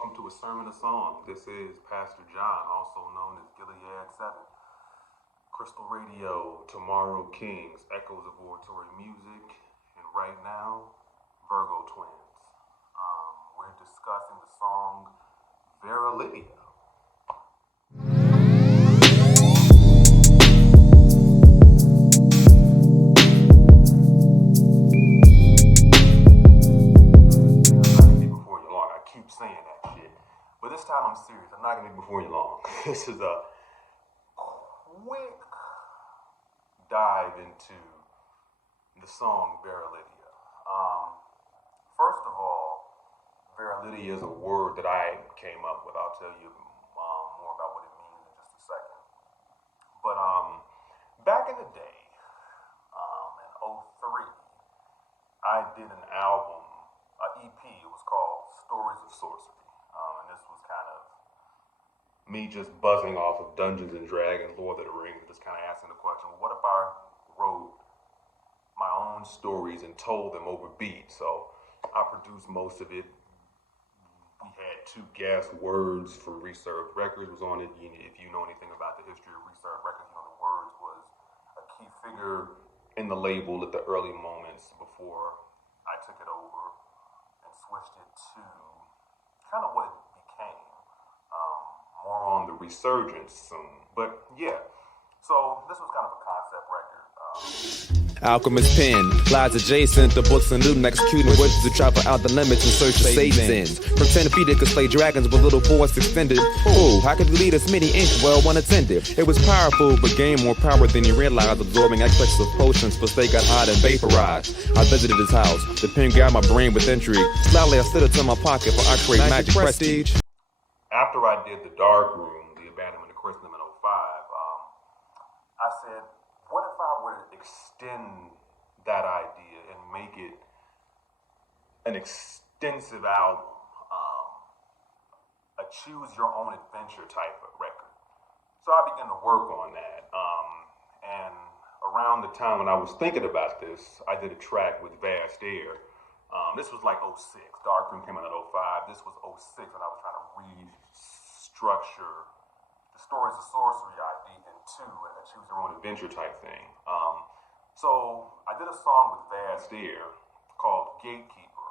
welcome to A Sermon of Song. This is Pastor John, also known as Gilead 7. Crystal Radio, Tomorrow Kings, Echoes of Oratory Music, and right now, VirgoTwins. We're discussing the song Veralydia. Saying that shit, but this time I'm serious. I'm not gonna be before you long. This is a quick dive into the song Veralydia. First of all, Veralydia is a word that I came up with. I'll tell you more about what it means in just a second. But back in the day, in '03, I did an album, an EP. It was called Stories of Sorcery. And this was kind of me just buzzing off of Dungeons and Dragons, Lord of the Rings, just kind of asking the question, well, what if I wrote my own stories and told them over beats? So I produced most of it. We had 2 guest words for Reserved Records was on it. If you know anything about the history of Reserved Records, you know the words was a key figure in the label at the early moments before I took it over and switched it to kind of what it became. More on the resurgence soon. But yeah, so this was kind of a concept record. Alchemist pen lies adjacent to books and Newton executing wishes to travel out the limits in search of Satan's. Pretend feet that could slay dragons with little force extended. Ooh, how could you lead us many inch well when attended? It was powerful, but gained more power than you realized, absorbing excess of potions, but they got hot and vaporized. I visited his house. The pen grabbed my brain with intrigue. Slyly I slid it to my pocket for I create magic prestige. After I did the Darkroom, the Abandonment of Christianity in '05, I said, what if I were to extend that idea and make it an extensive album, a choose your own adventure type of record? So I began to work on that. And around the time when I was thinking about this, I did a track with Vast Air. This was like '06. Darkroom came out in '05. This was '06 when I was trying to restructure the Stories of Sorcery idea into a choose your own adventure type thing. So I did a song with Vast Air called Gatekeeper,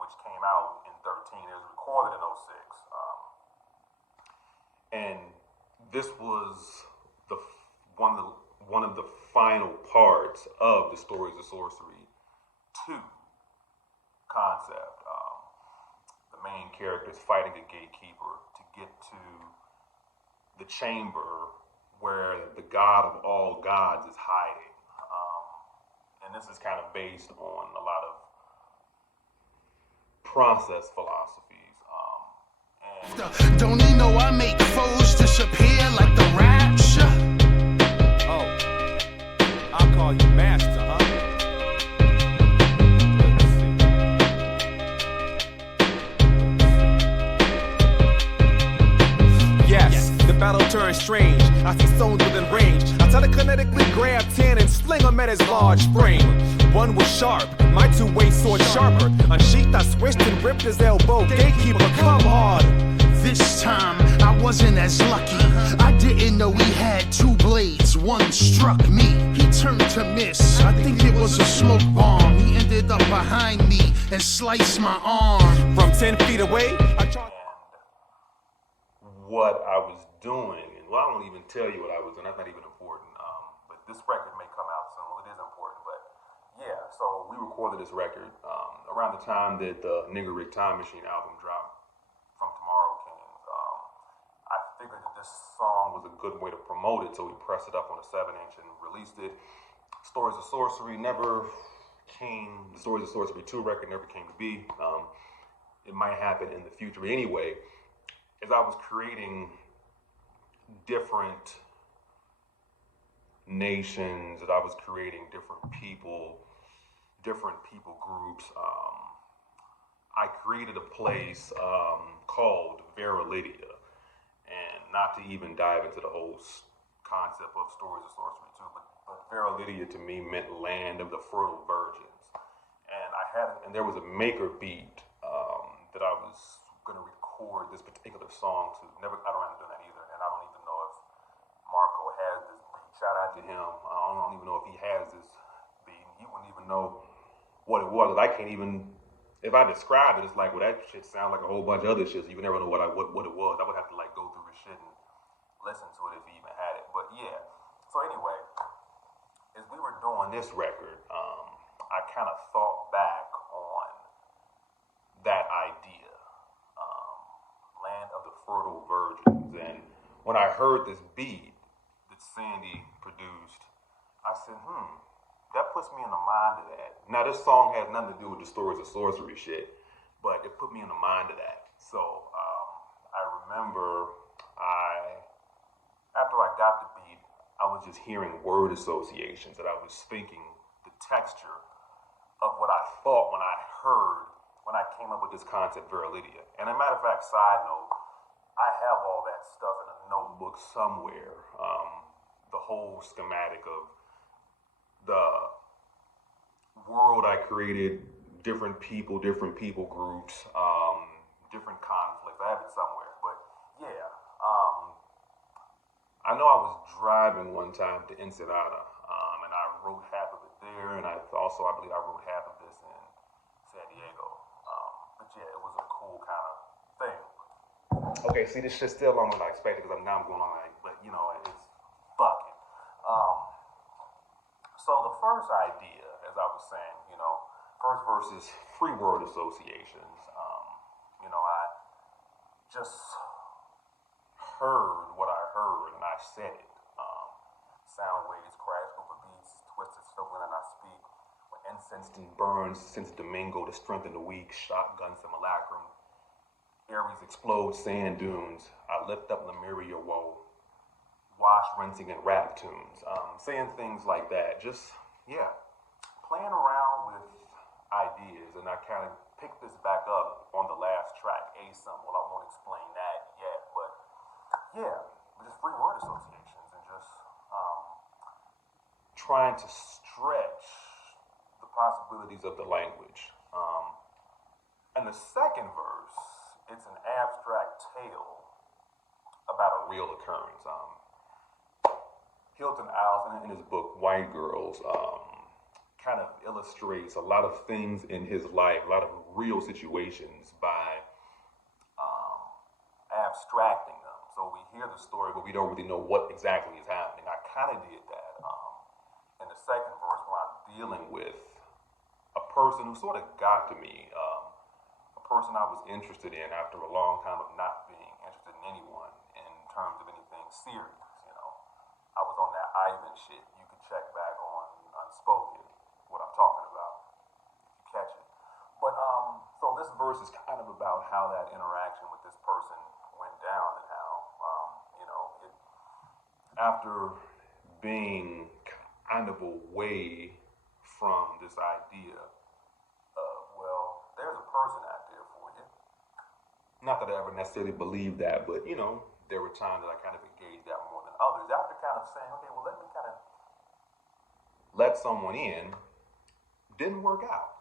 which came out in '13. It was recorded in '06. And this was one of the final parts of the Stories of Sorcery 2 concept. The main character is fighting a gatekeeper to get to the chamber where the god of all gods is hiding. And this is kind of based on a lot of process philosophies. Don't he know I make foes disappear like the rapture? Oh, I'll call you master, huh? Battle turns strange. I see stones within range. I telekinetically grab 10 and sling them at his large frame. One was sharp, my 2-way sword sharper. Unsheathed, I switched and ripped his elbow. Gatekeeper, come hard. This time I wasn't as lucky. I didn't know he had 2 blades. One struck me. He turned to miss. I think it was a smoke bomb. He ended up behind me and sliced my arm. From 10 feet away, I tried. What I was doing, and well, I won't even tell you what I was doing, that's not even important, but this record may come out soon. Well, it is important, but yeah, so we recorded this record around the time that the Nigger Rick Time Machine album dropped from Tomorrow Kings. I figured that this song was a good way to promote it, so we pressed it up on a 7-inch and released it. Stories of Sorcery never came, the Stories of Sorcery 2 record never came to be. It might happen in the future, but anyway, as I was creating different nations, as I was creating different people groups, I created a place called Veralydia. And not to even dive into the whole concept of Stories of Sorcery 2, but Veralydia to me meant land of the fertile virgins. And there was a maker beat that I was going to record record this particular song to. I don't have to do that either, and I don't even know if Marco has this beat. Shout out to him. I don't even know if he has this beat. He wouldn't even know what it was. I can't even. If I describe it, it's like, well, that shit sounds like a whole bunch of other shit. So you would never know what it was. I would have to like go through his shit and listen to it if he even had it. But yeah. So anyway, as we were doing this record, I kind of thought back on that idea, Land of the Fertile Virgins. And when I heard this beat that Sandy produced, I said, that puts me in the mind of that. Now, this song has nothing to do with the Stories of Sorcery shit, but it put me in the mind of that. So I remember after I got the beat, I was just hearing word associations, that I was thinking the texture of what I thought when I came up with this concept, Veralydia. And a matter of fact, side note, I have all that stuff in a notebook somewhere. The whole schematic of the world I created, different people groups, different conflicts. I have it somewhere. But yeah, I know I was driving one time to Ensenada, and I wrote half of it there, and I believe I wrote half of this in San Diego. But yeah, it was a cool kind of thing. Okay, see, this shit's still longer than I expected because now I'm going on, but you know, it's fucking. So the first idea, as I was saying, you know, first verse is free word associations. You know, I just heard what I heard and I said it. Sound waves crash over beats, twisted stolen and I speak. When incense burns, since Domingo to strengthen the weak, shotgun simulacrum. Aries explode sand dunes. I lift up Lemuria woe. Wash, rinsing, and rap tunes. Saying things like that. Just, yeah, playing around with ideas. And I kind of picked this back up on the last track, A Symbol. I won't explain that yet, but yeah, just free word associations and just trying to stretch the possibilities of the language. And the second verse, it's an abstract tale about a real occurrence. Hilton Isles, in his book White Girls, kind of illustrates a lot of things in his life, a lot of real situations by abstracting them. So we hear the story, but we don't really know what exactly is happening. I kind of did that in the second verse when I'm dealing with a person who sort of got to me, a person I was interested in after a long time of not being interested in anyone in terms of anything serious. I was on that Ivan shit. You can check back on Unspoken, what I'm talking about, if you catch it. But, so this verse is kind of about how that interaction with this person went down and how, after being kind of away from this idea of, well, there's a person out there for you. Not that I ever necessarily believed that, but, there were times that I kind of engaged that more than others. After kind of saying, okay, well, let me kind of let someone in, didn't work out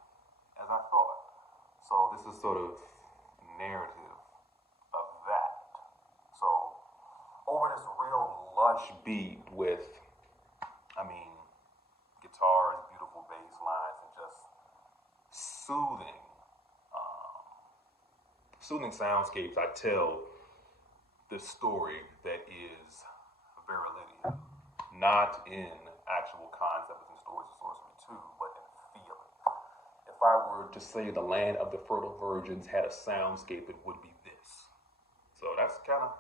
as I thought. So this is sort of narrative of that. So over this real lush beat with, guitars, beautiful bass lines, and just soothing soundscapes, I tell the story that is Veralydia, not in actual concepts and stories of Sorcery 2, but in feeling. If I were to say the Land of the Fertile Virgins had a soundscape, it would be this. So that's kind of